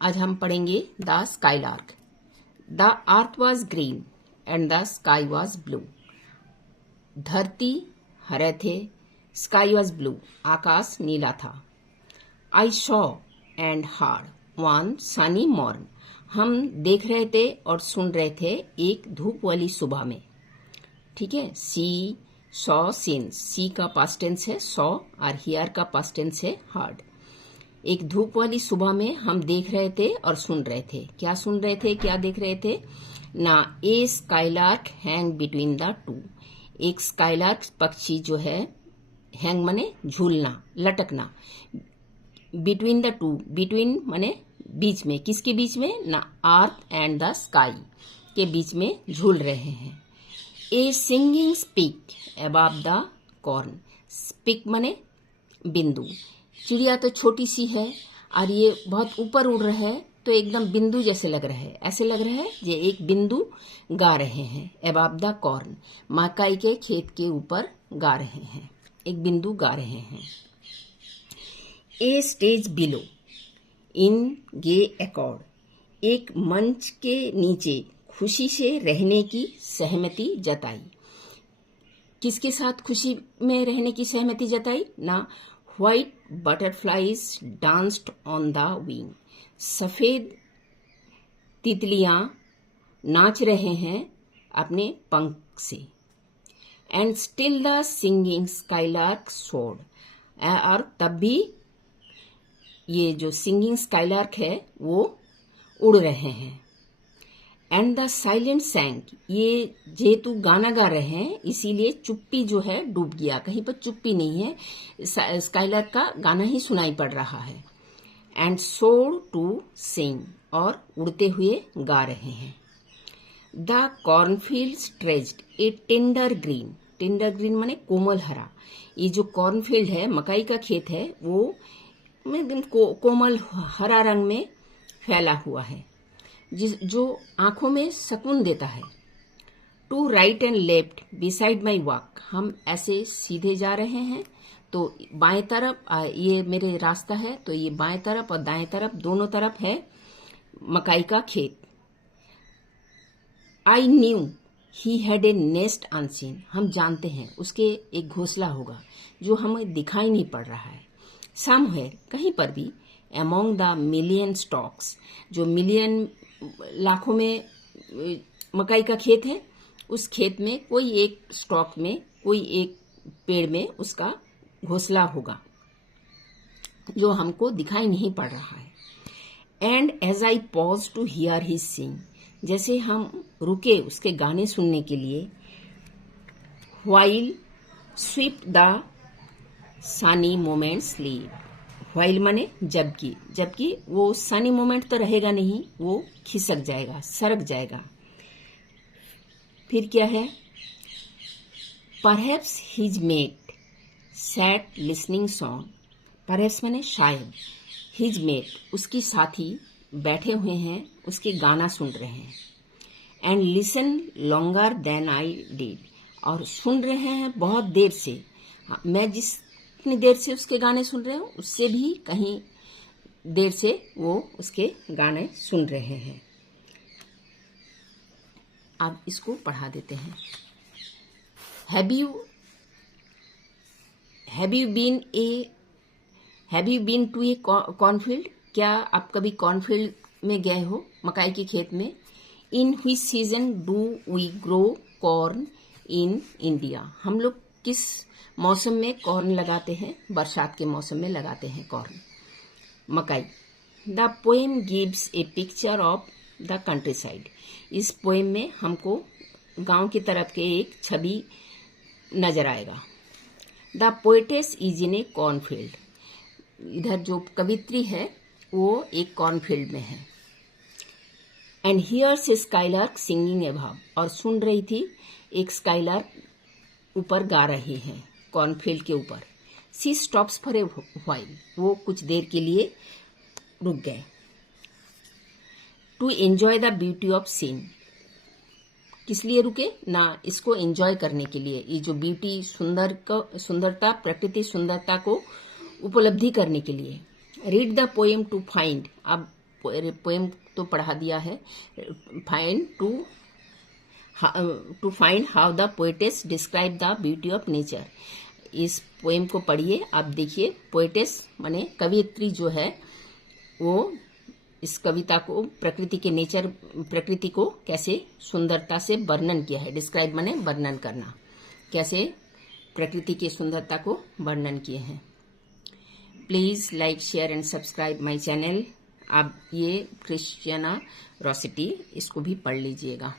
आज हम पढ़ेंगे the skylark. The earth was green and the sky was blue. धरती हरे थे, स्काई वॉज ब्लू, आकाश नीला था। I saw and heard one sunny morn, हम देख रहे थे और सुन रहे थे एक धूप वाली सुबह में। ठीक है, सी सॉ सीन, सी का पास्ट टेंस है सॉ और हियर का पास्ट टेंस है हर्ड। एक धूप वाली सुबह में हम देख रहे थे और सुन रहे थे। क्या सुन रहे थे, क्या देख रहे थे ना? A skylark hang between the two, एक स्काईलार्क पक्षी जो है, हैंग माने झूलना, लटकना, बिटवीन द टू, बिटवीन माने बीच में, किसके बीच में ना? अर्थ एंड द स्काई के बीच में झूल रहे हैं। A singing speck above the corn, speck माने बिंदु। चिड़िया तो छोटी सी है और ये बहुत ऊपर उड़ रहा है, तो एकदम बिंदु जैसे लग रहा है, ऐसे लग रहा है ये एक बिंदु गा रहे हैं। अबव द कॉर्न, मकई के खेत के ऊपर गा रहे हैं, एक बिंदु गा रहे हैं। A stage below in gay accord, एक मंच के नीचे खुशी से रहने की सहमति जताई। किसके साथ खुशी में रहने की सहमति जताई ना? White butterflies danced on the wing, सफेद तितलियां नाच रहे हैं अपने पंख से। And still the singing skylark सोड, और तब भी ये जो सिंगिंग स्काईलार्क है वो उड़ रहे हैं। एंड द साइलेंट सैंक, ये जेहेतु गाना गा रहे हैं इसीलिए चुप्पी जो है डूब गया, कहीं पर चुप्पी नहीं है, स्काईलार्क का गाना ही सुनाई पड़ रहा है। एंड सोड टू सिंग, और उड़ते हुए गा रहे हैं। The cornfield stretched A tender green, tender green माने कोमल हरा। ये जो कॉर्नफील्ड है, मकई का खेत है, वो एकदम कोमल हरा रंग में फैला हुआ है, जो आंखों में सुकून देता है। To right and left beside my walk, हम ऐसे सीधे जा रहे हैं तो बाएं तरफ ये मेरे रास्ता है, तो ये बाएं तरफ और दाएं तरफ दोनों तरफ है मकई का खेत। I knew he had a nest unseen, हम जानते हैं उसके एक घोंसला होगा जो हमें दिखाई नहीं पड़ रहा है। समवेयर, कहीं पर भी, अमोंग द मिलियन स्टॉक्स, जो मिलियन लाखों में मकई का खेत है, उस खेत में कोई एक स्टॉक में, कोई एक पेड़ में उसका घोंसला होगा जो हमको दिखाई नहीं पड़ रहा है। And as I pause to hear his sing, जैसे हम रुके उसके गाने सुनने के लिए। While sweep the sunny moments leave, while माने जबकि, जबकि वो सनी मोमेंट तो रहेगा नहीं, वो खिसक जाएगा, सरक जाएगा। फिर क्या है? Perhaps his mate sat listening song, perhaps माने शायद, हिज मेट उसकी साथी बैठे हुए हैं, उसके गाना सुन रहे हैं। And listen longer than I did, और सुन रहे हैं बहुत देर से, मैं जितनी देर से उसके गाने सुन रहे हूँ उससे भी कहीं देर से वो उसके गाने सुन रहे हैं। अब इसको पढ़ा देते हैं। Have you been to a cornfield, क्या आप कभी कॉर्नफील्ड में गए हो, मकई के खेत में? In which season do we grow corn in India, हम लोग किस मौसम में कॉर्न लगाते हैं? बरसात के मौसम में लगाते हैं कॉर्न, मकई। The poem gives A picture of the country side, इस पोएम में हमको गांव की तरफ के एक छवि नजर आएगा। The poetess is in a cornfield, इधर जो कवित्री है वो एक कॉर्नफील्ड में है। And here's a skylark singing above, और सुन रही थी एक स्काईलार्क ऊपर गा रही है कॉर्नफील्ड के ऊपर। She stops for a while, वो कुछ देर के लिए रुक गए। To enjoy the beauty of scene, किस लिए रुके ना? इसको एंजॉय करने के लिए, ये जो ब्यूटी सुंदरता, प्रकृति सुंदरता को उपलब्धि करने के लिए। Read the poem to find, अब पोएम तो पढ़ा दिया है। To find how the poetess describe the beauty of nature. इस पोएम को पढ़िए। आप देखिए, पोएटेस माने कवियत्री जो है वो इस कविता को प्रकृति को कैसे सुंदरता से वर्णन किया है। डिस्क्राइब माने वर्णन करना, कैसे प्रकृति की सुंदरता को वर्णन किए हैं। Please like, share and subscribe my channel. आप ये क्रिस्टियाना रोसेटी इसको भी पढ़ लीजिएगा।